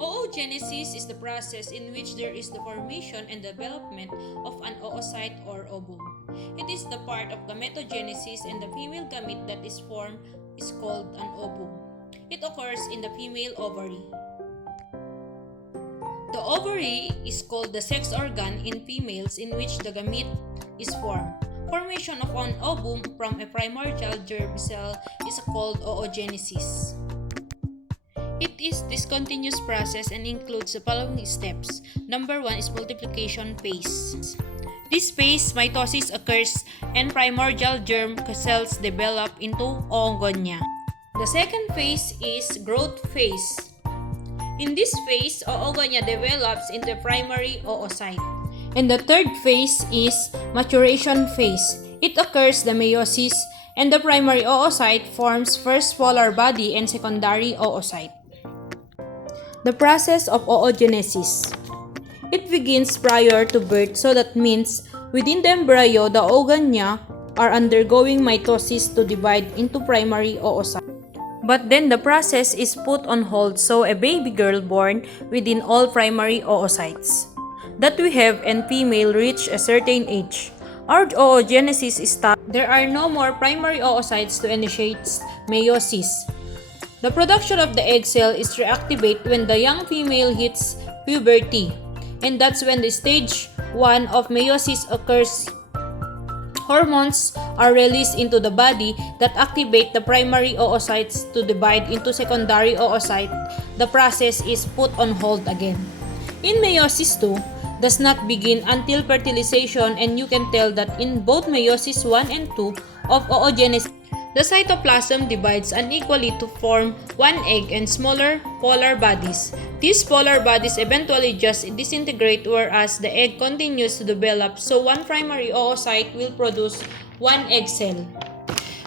Oogenesis is the process in which there is the formation and development of an oocyte or ovum. It is the part of gametogenesis, and the female gamete that is formed is called an ovum. It occurs in the female ovary. The ovary is called the sex organ in females in which the gamete is formed. Formation of an ovum from a primordial germ cell is called oogenesis. It is this continuous process and includes the following steps. Number 1 is multiplication phase. This phase, mitosis occurs and primordial germ cells develop into oogonia. The second phase is growth phase. In this phase, oogonia develops into primary oocyte. And the third phase is maturation phase. It occurs the meiosis, and the primary oocyte forms first polar body and secondary oocyte. The process of oogenesis. It begins prior to birth, so that means within the embryo, the oogonia are undergoing mitosis to divide into primary oocyte. But then the process is put on hold, so a baby girl born within all primary oocytes that we have and female reach a certain age. Our oogenesis is stopped. There are no more primary oocytes to initiate meiosis. The production of the egg cell is reactivated when the young female hits puberty, and that's when the stage 1 of meiosis occurs. Hormones are released into the body that activate the primary oocytes to divide into secondary oocyte. The process is put on hold again. In meiosis 2, does not begin until fertilization, and you can tell that in both meiosis 1 and 2 of oogenesis, the cytoplasm divides unequally to form one egg and smaller polar bodies. These polar bodies eventually just disintegrate, whereas the egg continues to develop, so one primary oocyte will produce one egg cell,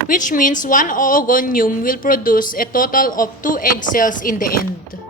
which means one oogonium will produce a total of 2 egg cells in the end.